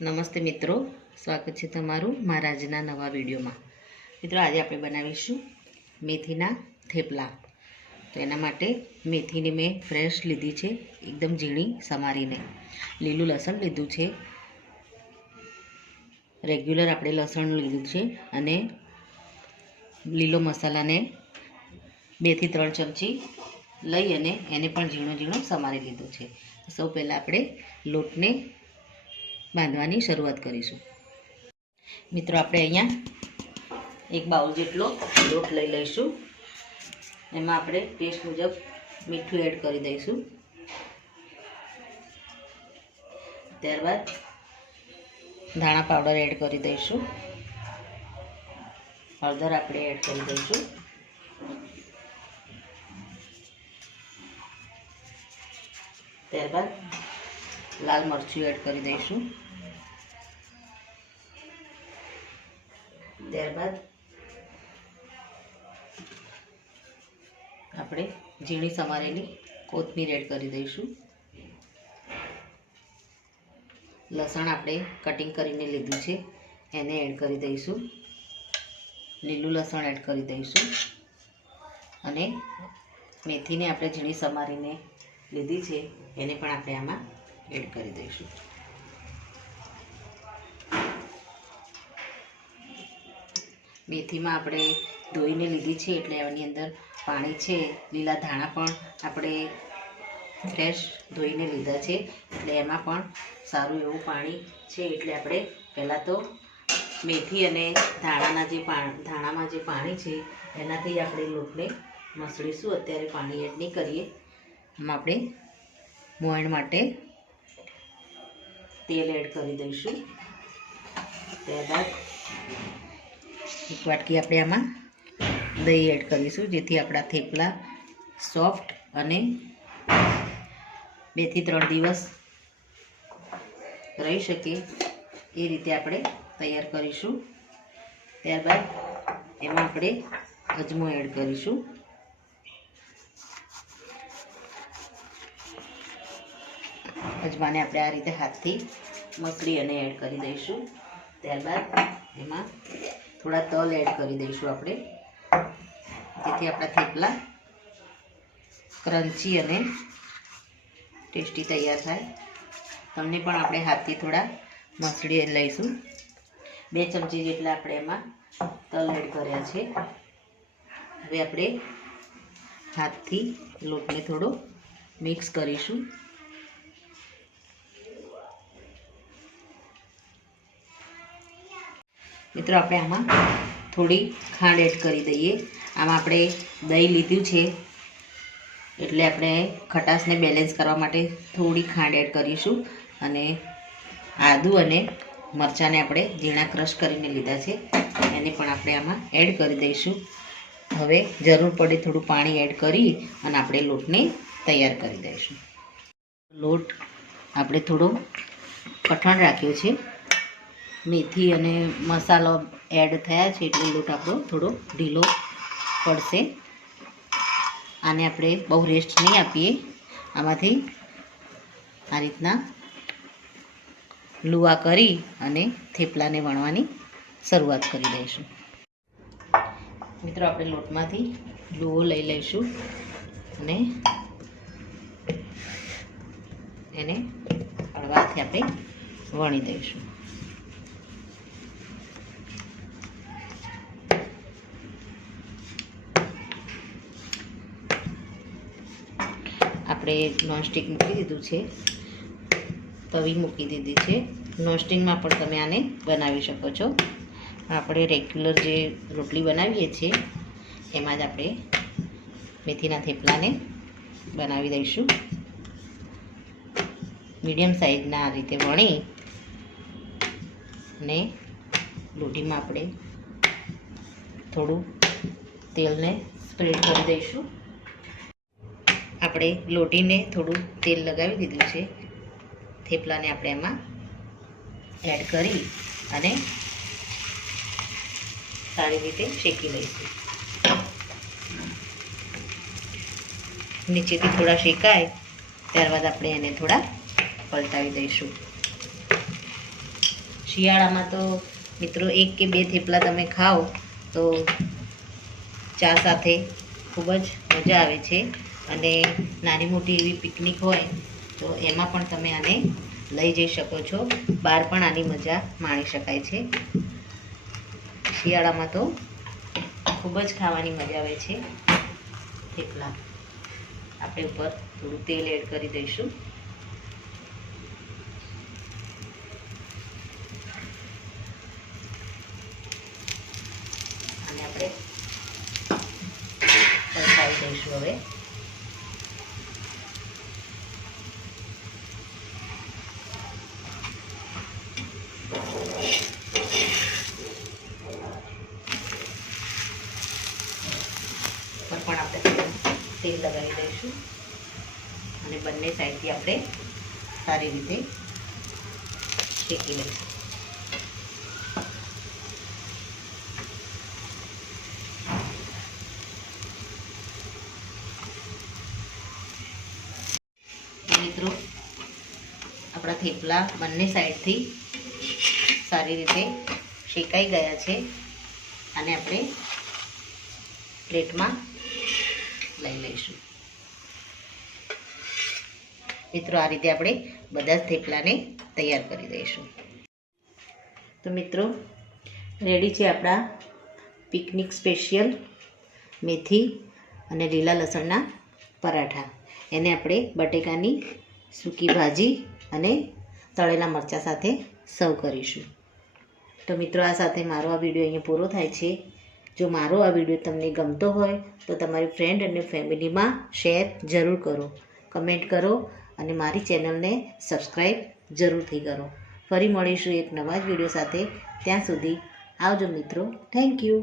નમસ્તે મિત્રો, સ્વાગત છે તમારું મારા આજના નવા વિડીયોમાં. મિત્રો, આજે આપણે બનાવીશું મેથીના થેપલા. તો એના માટે મેથીને મેં ફ્રેશ લીધી છે, એકદમ ઝીણી સમારીને. લીલું લસણ લીધું છે, રેગ્યુલર આપણે લસણ લીધું છે, અને લીલો મસાલાને 2 થી 3 ચમચી લઈ અને એને પણ ઝીણો ઝીણો સમારી લીધું છે. સૌ પહેલાં આપણે લોટને બાંધવાની શરૂઆત કરીશું. મિત્રો, આપણે અહીંયા 1 બાઉલ જેટલો લોટ લઈ લઈશું. એમાં આપણે ટેસ્ટ મુજબ મીઠું એડ કરી દઈશું. ત્યારબાદ ધાણા પાવડર એડ કરી દઈશું. હળદર આપણે એડ કરી દઈશું. ત્યારબાદ લાલ મરચું એડ કરી દઈશું. ત્યારબાદ આપણે ઝીણી સમારેલી કોથમીર એડ કરી દઈશું. લસણ આપણે કટિંગ કરીને લીધું છે, એને એડ કરી દઈશું. લીલું લસણ એડ કરી દઈશું. અને મેથીને આપણે ઝીણી સમારીને લીધી છે, એને પણ આપણે આમાં એડ કરી દઈશું. મેથીમાં આપણે ધોઈને લીધી છે, એટલે એની અંદર પાણી છે. લીલા ધાણા પણ આપણે ફ્રેશ ધોઈને લીધા છે, એટલે એમાં પણ સારું એવું પાણી છે. એટલે આપણે પહેલાં તો મેથી અને ધાણામાં જે પાણી છે એનાથી આપણે લોટને મસળીશું. અત્યારે પાણી એડ નહીં કરીએ. આમાં આપણે મોયણ માટે તેલ એડ કરી દઈશું. ત્યારબાદ 1 વાટકી આપણે આમાં દહીં એડ કરીશું, જેથી આપણા થેપલા સોફ્ટ અને 2 થી 3 દિવસ રહી શકે એ રીતે આપણે તૈયાર કરીશું. ત્યારબાદ એમાં આપણે અજમો એડ કરીશું. અજમાને આપણે આ રીતે હાથથી મસળી અને એડ કરી દઈશું. ત્યારબાદ એમાં થોડા તલ એડ કરી દઈશું આપણે, જેથી આપણા થેપલા ક્રન્ચી અને ટેસ્ટી તૈયાર થાય. તમને પણ આપણે હાથથી થોડા મસળી લઈશું. 2 ચમચી જેટલા આપણે એમાં તલ એડ કર્યા છે. હવે આપણે હાથથી લોટને થોડો મિક્સ કરીશું. મિત્રો, આપણે આમાં થોડી ખાંડ એડ કરી દઈએ. આમાં આપણે દહીં લીધું છે, એટલે આપણે ખટાશને બેલેન્સ કરવા માટે થોડી ખાંડ એડ કરીશું. અને આદું અને મરચાંને આપણે ઝીણા ક્રશ કરીને લીધા છે, એને પણ આપણે આમાં એડ કરી દઈશું. હવે જરૂર પડે થોડું પાણી એડ કરી અને આપણે લોટને તૈયાર કરી દઈશું. લોટ આપણે થોડો કઠણ રાખ્યો છે. મેથી અને મસાલો એડ થયા છે, એટલે લોટ આપણો થોડો ઢીલો પડશે. આને આપણે બહુ રેસ્ટ નહીં આપીએ. આમાંથી આ રીતના લુવા કરી અને થેપલાને વણવાની શરૂઆત કરી દઈશું. મિત્રો, આપણે લોટમાંથી લુવો લઈ લઈશું અને એને હળવાથી આપણે વણી દઈશું. આપણે નોનસ્ટિક મૂકી દીધું છે, તવી મૂકી દીધી છે. નોનસ્ટિકમાં પણ તમે આને બનાવી શકો છો. આપણે રેગ્યુલર જે રોટલી બનાવીએ છીએ એમાં જ આપણે મેથીના થેપલાને બનાવી દઈશું. મીડિયમ સાઇઝના આ રીતે વણી અને લોટીમાં આપણે થોડું તેલને સ્પ્રેડ કરી દઈશું. આપણે લોટીને થોડું તેલ લગાવી દીધું છે. થેપલાને આપણે એમાં એડ કરી અને સારી રીતે શેકી લઈશું. નીચેથી થોડા શેકાય ત્યારબાદ આપણે એને થોડા પલટાવી દઈશું. શિયાળામાં તો મિત્રો 1 કે 2 થેપલા તમે ખાઓ તો ચા સાથે ખૂબ જ મજા આવે છે અને નાની મોટી એવી પિકનિક હોય તો એમાં પણ તમે આને લઈ જઈ શકો છો. બહાર પણ આની મજા માણી શકાય છે. શિયાળામાં તો ખૂબ જ ખાવાની મજા આવે છે થેપલા. આપણે ઉપર થોડું તેલ એડ કરી દઈશું. અને આપણે પલટાવી દઈશું હવે. પણ આપણે તેલ લગાવી દઈશું અને બંને સાઈડથી આપણે સારી રીતે શેકી લઈશું. મિત્રો આપણા થેપલા બંને સાઈડથી સારી રીતે શેકાઈ ગયા છે. અને આપણે પ્લેટમાં લઈ લઈશું. મિત્રો આ રીતે આપણે બધા જ થેપલાને તૈયાર કરી દઈશું. તો મિત્રો રેડી છે આપણા પિકનિક સ્પેશિયલ મેથી અને લીલા લસણના પરાઠા. એને આપણે બટેકાની સૂકી ભાજી અને તળેલા મરચાં સાથે સર્વ કરીશું. તો મિત્રો આ સાથે મારો આ વિડીયો અહીંયા પૂરો થાય છે. જો મારો આ વિડીયો તમને ગમતો હોય તો તમારી ફ્રેન્ડ અને ફેમિલીમાં શેર જરૂર કરો, કમેન્ટ કરો અને મારી ચેનલને સબસ્ક્રાઈબ જરૂરથી કરો. ફરી મળીશું એક નવા જ વિડીયો સાથે. ત્યાં સુધી આવજો મિત્રો. Thank you.